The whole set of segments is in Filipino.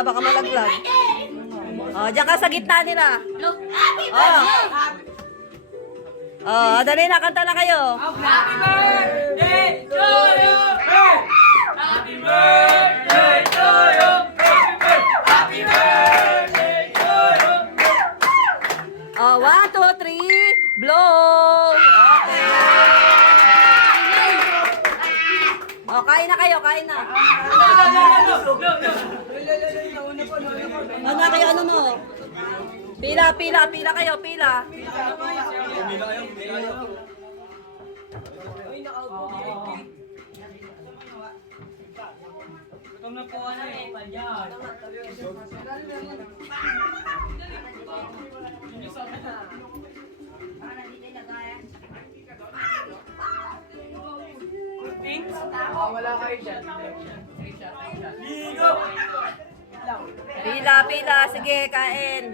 Kaya baka malaglag. Oh, diyan ka sa gitna nila. Oh. Oh, dali na, kanta na kayo. Happy birthday to you! Happy birthday to you! Happy birthday to you! Oh, 1, 2, 3, blow! Okay. Oh, kain na kayo, kain na. Ano kayo, ano mo? Pila, pila, pila kayo, pila. Gutom na po ano eh, padyan. Wala kayo dyan. Ligo! Pila, pila, sige, kain.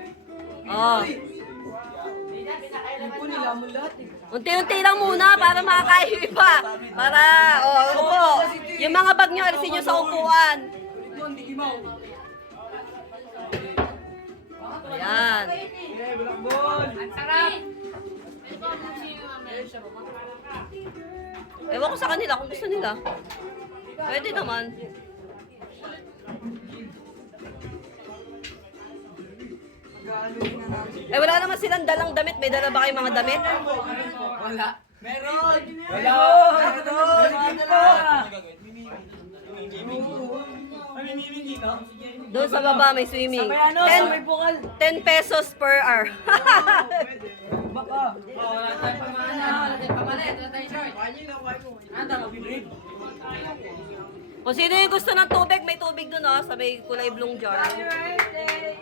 Oh. Unti-unti lang muna para makakain pa. Para, oh, upo. Yung mga bag nyo, alisin nyo sa upuan. Ayan. Ang sarap! Ewan ko sa kanila kung gusto nila. Pwede naman. Eh, wala naman silang dalang damit. May dala ba kayong mga damit? Wala. Meron! Wala! Mamimiming dito? Doon sa baba may swimming. 10 pesos per hour. Baka. Wala tayong pamana. Wala tayong pamalit. Wala tayong short. Anda, mag-brief. Kung sino yung gusto ng tubig, may tubig doon, oh, sa may kulay blue jar. Happy birthday!